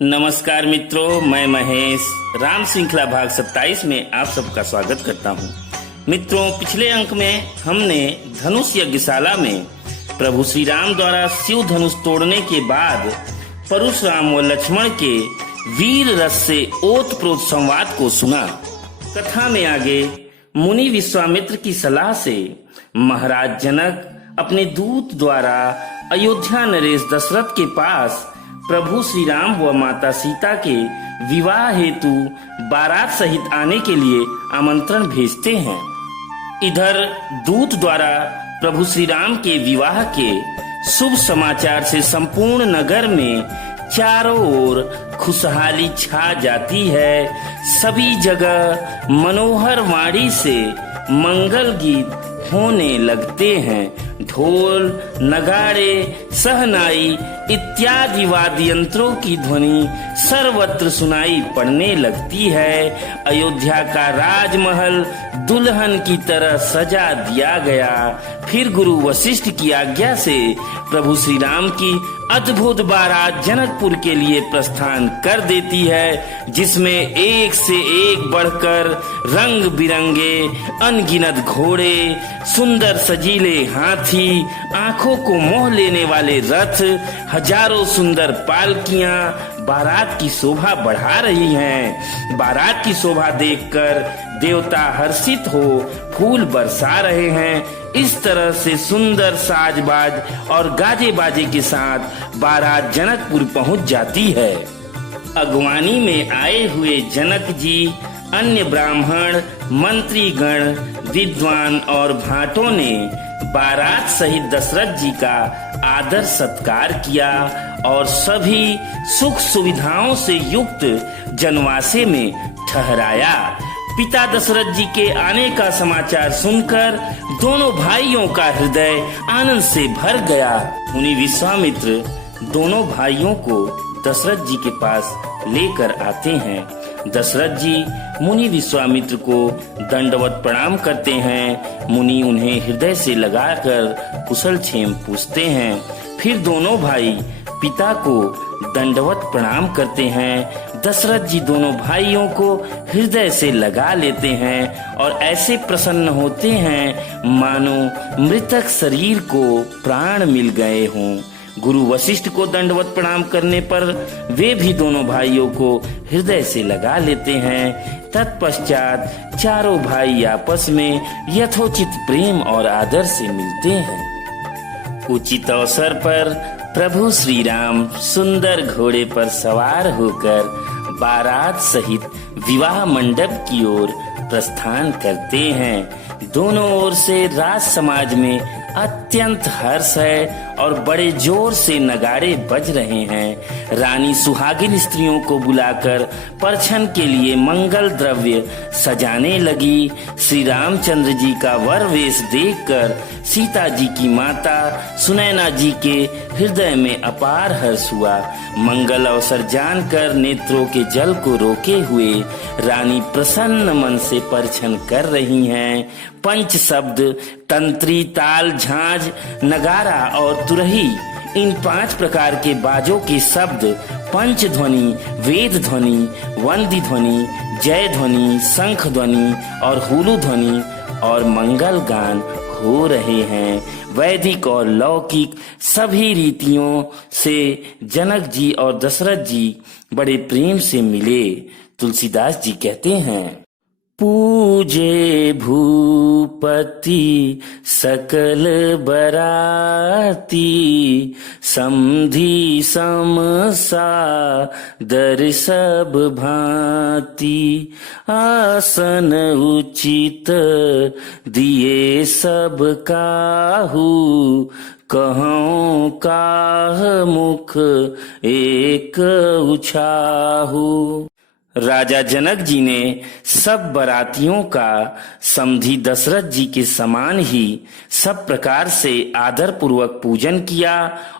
नमस्कार मित्रों, मैं महेश राम श्रृंखला भाग 27 में आप सबका स्वागत करता हूं। मित्रों, पिछले अंक में हमने धनुष यज्ञशाला में प्रभु श्री राम द्वारा शिव धनुष तोड़ने के बाद परशुराम व लक्ष्मण के वीर रस से ओतप्रोत संवाद को सुना। कथा में आगे मुनि विश्वामित्र की सलाह से महाराज जनक अपने दूत द्वारा अयोध्या नरेश दशरथ के पास प्रभु श्री राम व माता सीता के विवाह हेतु बारात सहित आने के लिए आमंत्रण भेजते हैं। इधर दूत द्वारा प्रभु श्री राम के विवाह के शुभ समाचार से संपूर्ण नगर में चारों ओर खुशहाली छा जाती है। सभी जगह मनोहर वाणी से मंगल गीत होने लगते हैं। ढोल, नगाड़े, सहनाई इत्यादि वाद्य यंत्रों की ध्वनि सर्वत्र सुनाई पड़ने लगती है। अयोध्या का राजमहल दुल्हन की तरह सजा दिया गया। फिर गुरु वशिष्ठ की आज्ञा से प्रभु श्री राम की अद्भुत बारात जनकपुर के लिए प्रस्थान कर देती है, जिसमें एक से एक बढ़कर रंग बिरंगे अनगिनत घोड़े, सुंदर सजीले हाथी, आंखों को मोह लेने वाले रथ, हजारों सुंदर पालकियां बारात की शोभा बढ़ा रही हैं। बारात की शोभा देखकर देवता हर्षित हो फूल बरसा रहे हैं। इस तरह से सुंदर साजबाज और गाजे बाजे के साथ बारात जनकपुर पहुंच जाती है। अगवानी में आए हुए जनक जी, अन्य ब्राह्मण, मंत्री गण, विद्वान और भाटों ने बारात सहित दशरथ जी का आदर सत्कार किया और सभी सुख सुविधाओं से युक्त जनवासे में ठहराया। पिता दशरथ जी के आने का समाचार सुनकर दोनों भाइयों का हृदय आनंद से भर गया। मुनि विश्वामित्र दोनों भाइयों को दशरथ जी के पास लेकर आते हैं। दशरथ जी मुनि विश्वामित्र को दंडवत प्रणाम करते हैं। मुनि उन्हें हृदय से लगाकर कुशल क्षेम पूछते हैं। फिर दोनों भाई पिता को दंडवत प्रणाम करते हैं। दशरथ जी दोनों भाइयों को हृदय से लगा लेते हैं और ऐसे प्रसन्न होते हैं मानो मृतक शरीर को प्राण मिल गए हों। गुरु वशिष्ठ को दंडवत प्रणाम करने पर वे भी दोनों भाइयों को हृदय से लगा लेते हैं। तत्पश्चात चारों भाई आपस में यथोचित प्रेम और आदर से मिलते हैं। उचित अवसर पर प्रभु श्री राम सुंदर घोड़े पर सवार होकर बारात सहित विवाह मंडप की ओर प्रस्थान करते हैं। दोनों ओर से राज समाज में अत्यंत हर्ष है और बड़े जोर से नगाड़े बज रहे हैं। रानी सुहागिन स्त्रियों को बुलाकर परछन के लिए मंगल द्रव्य सजाने लगी। श्री रामचंद्र जी का वर वेश देखकर सीता जी की माता सुनैना जी के हृदय में अपार हर्ष हुआ। मंगल अवसर जानकर नेत्रों के जल को रोके हुए रानी प्रसन्न मन से परछन कर रही हैं। पंच शब्द, तंत्री, ताल, झांझ, नगारा और तुरही, इन 5 प्रकार के बाजों के शब्द पंच ध्वनि, वेद ध्वनि, वंदी ध्वनि, जय ध्वनि, शंख ध्वनि और हुलु ध्वनि और मंगल गान हो रहे हैं। वैदिक और लौकिक सभी रीतियों से जनक जी और दशरथ जी बड़े प्रेम से मिले। तुलसीदास जी कहते हैं, पूजे भूपति सकल बराती, समधि समसा दर सब भांति, आसन उचित दिए सब काहू, कहूँ काह मुख एक उछाहू। राजा जनक जी ने सब बारातियों का समधी दशरथ जी के समान ही सब प्रकार से आदर पूर्वक पूजन किया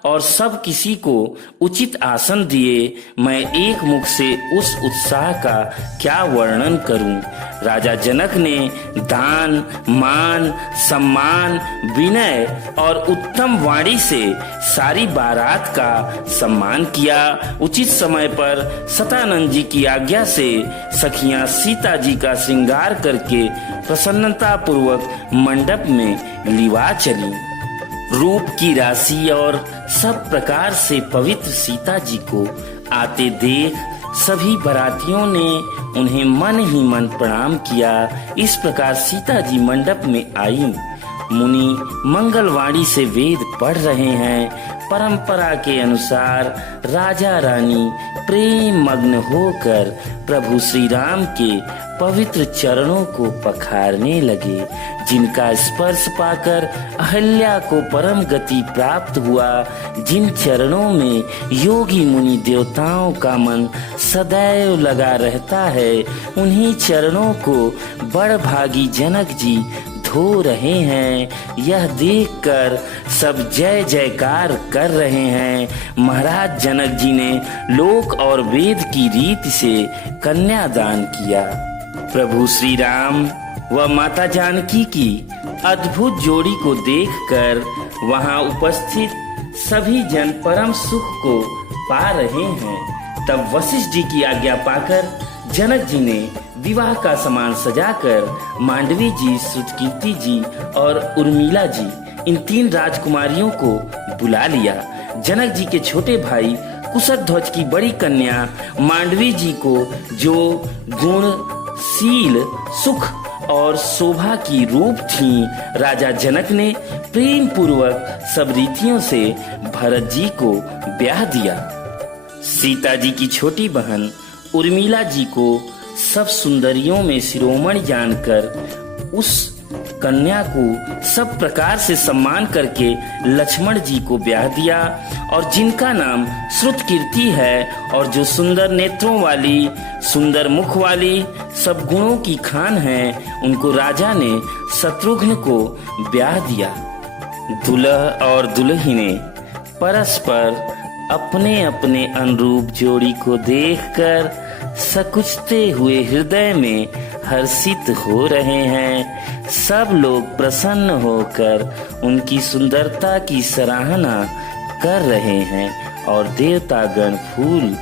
और सब किसी को उचित आसन दिए। मैं एक मुख से उस उत्साह का क्या वर्णन करूं। राजा जनक ने दान, मान, सम्मान, विनय और उत्तम वाणी से सारी बारात का सम्मान किया। उचित समय पर सतानंद जी की आज्ञा से सखियां सीता जी का श्रृंगार करके प्रसन्नता पूर्वक मंडप में लिवा चली। रूप की राशि और सब प्रकार से पवित्र सीता जी को आते देख सभी बारातियों ने उन्हें मन ही मन प्रणाम किया। इस प्रकार सीता जी मंडप में आई। मुनि मंगलवाणी से वेद पढ़ रहे हैं। परंपरा के अनुसार राजा रानी प्रेम मग्न होकर प्रभु श्री राम के पवित्र चरणों को पखारने लगे, जिनका स्पर्श पाकर अहल्या को परम गति प्राप्त हुआ। जिन चरणों में योगी मुनि देवताओं का मन सदैव लगा रहता है, उन्हीं चरणों को बड़भागी जनक जी धो रहे हैं। यह देखकर सब जय जयकार कर रहे हैं। महाराज जनक जी ने लोक और वेद की रीति से कन्यादान किया। प्रभु श्री राम व माता जानकी की अद्भुत जोड़ी को देखकर वहां उपस्थित सभी जन परम सुख को पा रहे हैं। तब वशिष्ठ जी की आज्ञा पाकर जनक जी ने विवाह का सामान सजाकर मांडवी जी, श्रुतकीर्ति जी और उर्मिला जी, इन 3 राजकुमारियों को बुला लिया। जनक जी के छोटे भाई कुशध्वज की बड़ी कन्या मांडवी जी को, जो गुण, शील, सुख और शोभा की रूप थी, राजा जनक ने प्रेम पूर्वक सब रीतियों से भरत जी को ब्याह दिया। सीता जी की छोटी बहन उर्मिला जी को सब सुंदरियों में शिरोमणि जानकर उस कन्या को सब प्रकार से सम्मान करके लक्ष्मण जी को ब्याह दिया, और जिनका नाम श्रुतकीर्ति है और जो सुंदर नेत्रों वाली, सुंदर मुख वाली, सब गुणों की खान है, उनको राजा ने शत्रुघ्न को ब्याह दिया। दुल्हा और दुल्हने परस्पर अपने अपने अनुरूप जोड़ी को देखकर सकुचते हुए हृदय में हर्षित हो रहे हैं। सब लोग प्रसन्न होकर उनकी सुंदरता की सराहना कर रहे हैं और देवतागण फूल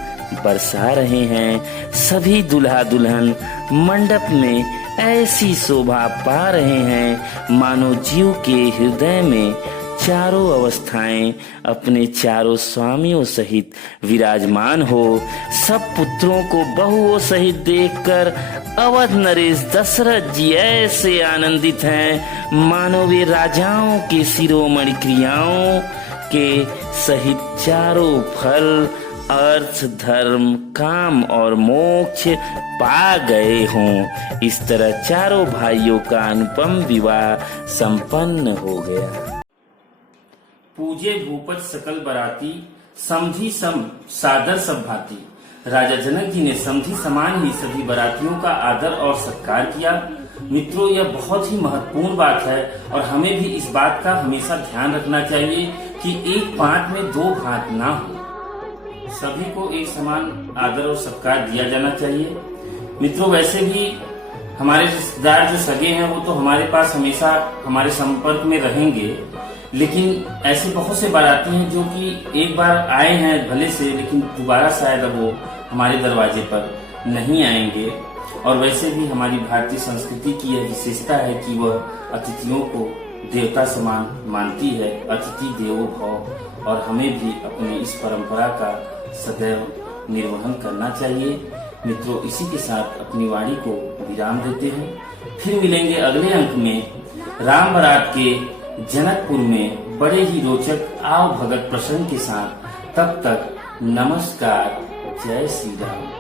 बरसा रहे हैं। सभी दूल्हा दुल्हन मंडप में ऐसी शोभा पा रहे हैं मानो जीव के हृदय में चारों अवस्थाएं अपने चारों स्वामियों सहित विराजमान हो। सब पुत्रों को बहुओं सहित देखकर अवध नरेश दशरथ जी ऐसे आनंदित हैं मानो वे राजाओं के शिरोमणि क्रियाओं के सहित चारों फल, अर्थ, धर्म, काम और मोक्ष पा गए हों। इस तरह चारों भाइयों का अनुपम विवाह संपन्न हो गया। पूजे भूपत सकल बराती, समझी सम सादर सब भांति। राजा जनक जी ने समझी समान ही सभी बरातियों का आदर और सत्कार किया। मित्रों, यह बहुत ही महत्वपूर्ण बात है और हमें भी इस बात का हमेशा ध्यान रखना चाहिए कि एक पांट में 2 भांत ना हो। सभी को एक समान आदर और सत्कार दिया जाना चाहिए। मित्रों, वैसे भी हमारे रिश्तेदार जो सगे हैं वो तो हमारे पास हमेशा हमारे संपर्क में रहेंगे, लेकिन ऐसे बहुत से बाराती हैं जो कि एक बार आए हैं भले से, लेकिन दोबारा शायद अब वो हमारे दरवाजे पर नहीं आएंगे। और वैसे भी हमारी भारतीय संस्कृति की यह विशेषता है कि वह अतिथियों को देवता समान मानती है, अतिथि देवो भव, और हमें भी अपने इस परंपरा का सदैव निर्वहन करना चाहिए। मित्रों, इसी के साथ अपनी वाणी को विराम देते हैं। फिर मिलेंगे अगले अंक में राम बारात के जनकपुर में बड़े ही रोचक आव भगत प्रसंग के साथ। तब तक नमस्कार, जय श्री राम।